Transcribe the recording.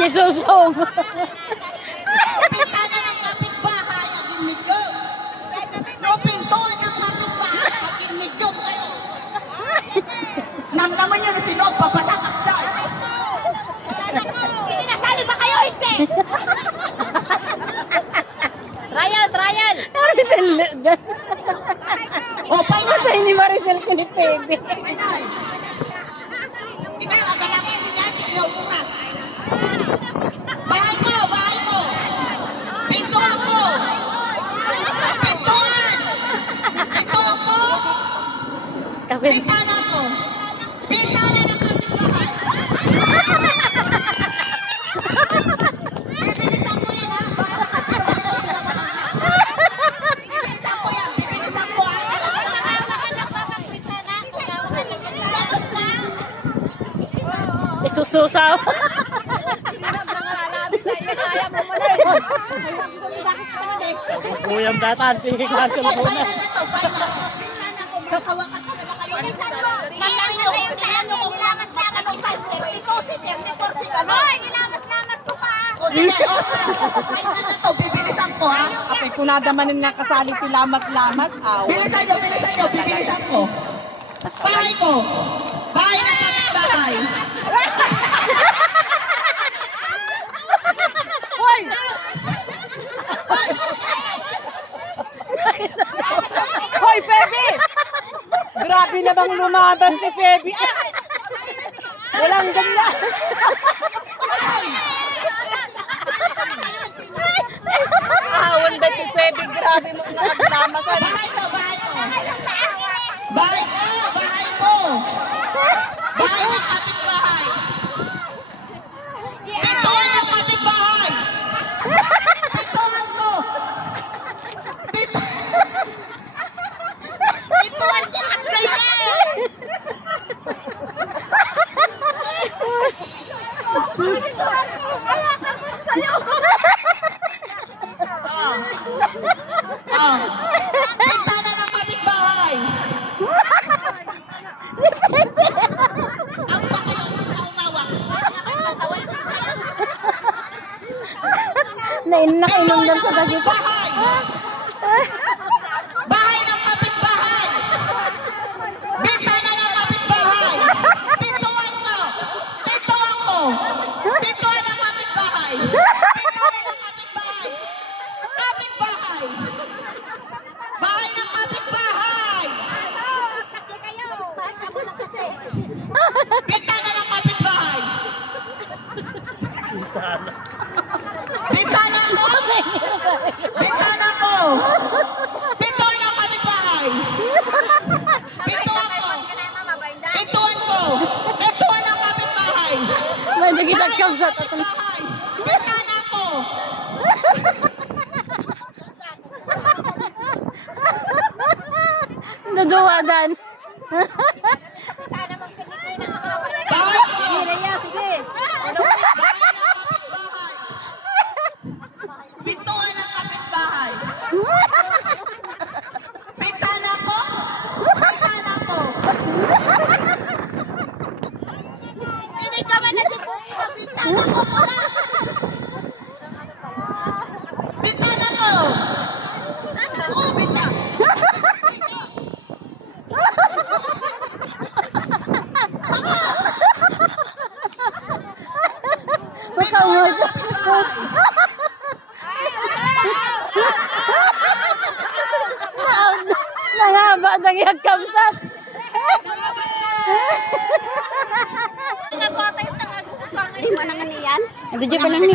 Isusong. Pintana ng kapitbahay at inigyo. No pintuan ng kapitbahay at inigyo kayo. Namnaman nyo na sinog, papasakas dyan. Sige, nasali ba kayo? Hindi! Trial! Maricel! O, final! Patay ni Maricel ko ni Tebe. Final! Pinakagalangin niya, sigaw bukas. Bahay ko! Pintuan ko! Pintuan ko! Kapit. Pintana ko! Pintana ng kapitbahay! Bibilisan ko yan, ha? Bibilisan ko yan! Isususaw. Kuyang datan, tingin ka sa lupuna. Bibilisan ko, ha? Kapag kunadamanin nga kasali ti lamas-lamas, aw. Bilisan nyo, bibilisan ko. Bahay ko. Bahay ng kapitbahay. Hoy! Hoy, Feby! Grabe na bang lumabas si Feby? Walang ganda. Awan ba si Feby? Grabe mo nakaglamasan. Bahay ko. Bahay ng kapitbahay. Pintuan ng kapitbahay. Pintuan ko. Pintuan ko at sa'yo. Pintuan ko. Wala ka mo sa'yo. Pintana ng kapitbahay. Ang pakilang sa umawak. Nainom lang sa dagit. Bahay ng kapitbahay. Bintana ng kapitbahay. Pintuan ko. Pintuan ko. Pintuan ng kapitbahay. Pintuan ng kapitbahay. Kapitbahay. Bahay ng kapitbahay. Kasi kayo. Ako lang kasi. Bintana ng kapitbahay. Bintana. Bintana ko. Bintana ko. Pintuan ng kapitbahay. Pintuan ko. Pintuan ko. Pintuan ng kapitbahay. May dagit at kapsat. Kapitbahay. Bintana ko. Duduwadan. Pintuan ng kapitbahay. Bintana ko. Bintana ko. Hindi ka man na bintana ko muna. Bintana ko. Oo, bintana. Makawag. Nangaba dagit kapsat. Nagkota yung tangag. Ito dyan pa lang ni